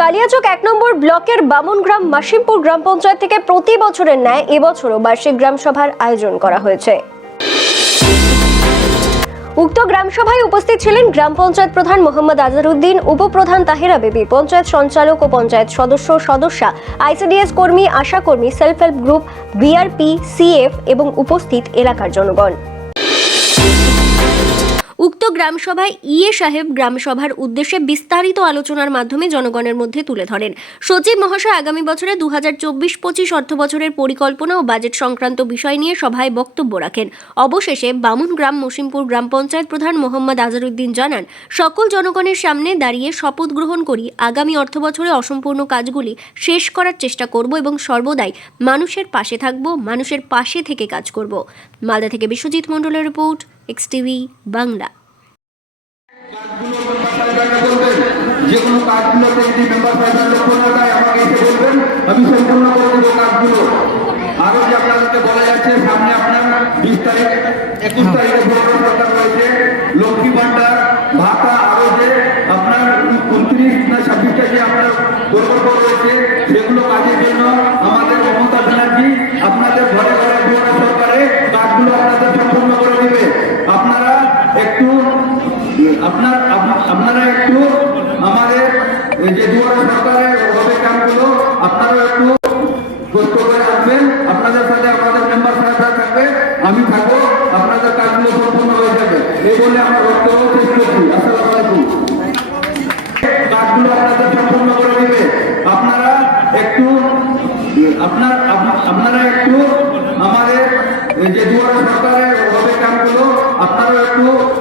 কালিয়াচক এক নম্বর ব্লকের বামনগ্রাম মাসিমপুর গ্রাম পঞ্চায়েত থেকে প্রতি বছরের ন্যায় এবছরও বার্ষিক গ্রাম সভার আয়োজন করা হয়েছে। উক্ত গ্রাম সভায় উপস্থিত ছিলেন গ্রাম পঞ্চায়েত প্রধান মোহাম্মদ আজহারউদ্দিন উপপ্রধান তাহেরা বেবি, পঞ্চায়েত সঞ্চালক ও পঞ্চায়েত সদস্য সদস্যা, আইসিডিএস কর্মী, আশা কর্মী, self help group, BRP, CF এবং উপস্থিত এলাকার জনগণ। উক্ত গ্রামসভায় ইয়ে সাহেব গ্রামসভার উদ্দেশ্যে বিস্তারিত আলোচনার মাধ্যমে জনগণের মধ্যে তুলে ধরেন। সচিব মহাশয় আগামী বছরে দু হাজার চব্বিশ পঁচিশ অর্থ বছরের পরিকল্পনা ও বাজেট সংক্রান্ত বিষয় নিয়ে সভায় বক্তব্য রাখেন। অবশেষে বামুন গ্রাম মসিমপুর গ্রাম পঞ্চায়েত প্রধান মোহাম্মদ আজারুদ্দিন জানান, সকল জনগণের সামনে দাঁড়িয়ে শপথ গ্রহণ করি, আগামী অর্থ বছরে অসম্পূর্ণ কাজগুলি শেষ করার চেষ্টা করব এবং সর্বদাই মানুষের পাশে থাকব, মানুষের পাশে থেকে কাজ করব। মালদা থেকে বিশ্বজিৎ মণ্ডলের রিপোর্ট এক্স টিভি বাংলা যে কোনো যাচ্ছে, সামনে আপনার বিশ তারিখ, একুশ তারিখে আপনার উনত্রিশ না ছাব্বিশটা যে আপনার প্রকল্প রয়েছে, সেগুলো কাজের জন্য আপনার, আপ- আপনারা একটু আমাদের যে দুয়ারে সরকারের হবে কামগুলো আপনারা একটু কষ্ট করে আসবেন আপনাদের সাথে আমাদের মেম্বার সাহেবরা থাকবে, আমি থাকব, আপনাদের কাজগুলো সম্পূর্ণ হয়ে যাবে। এই বলে আমার বক্তব্য শেষ করছি। আসসালামু আলাইকুম। কাজগুলো আপনাদের সম্পূর্ণ করে দিবে। আপনারা একটু, আপনার, আপ- আপনারা একটু আমাদের যে দুয়ারে সরকারের হবে কামগুলো আপনারা একটু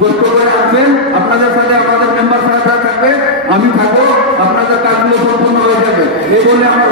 কষ্ট করে আসবেন আপনাদের সাথে আমাদের মেম্বার সাহেবরা থাকবে, আমি থাকব, আপনাদের কাজগুলো সম্পূর্ণ হয়ে যাবে। এই বলে আমার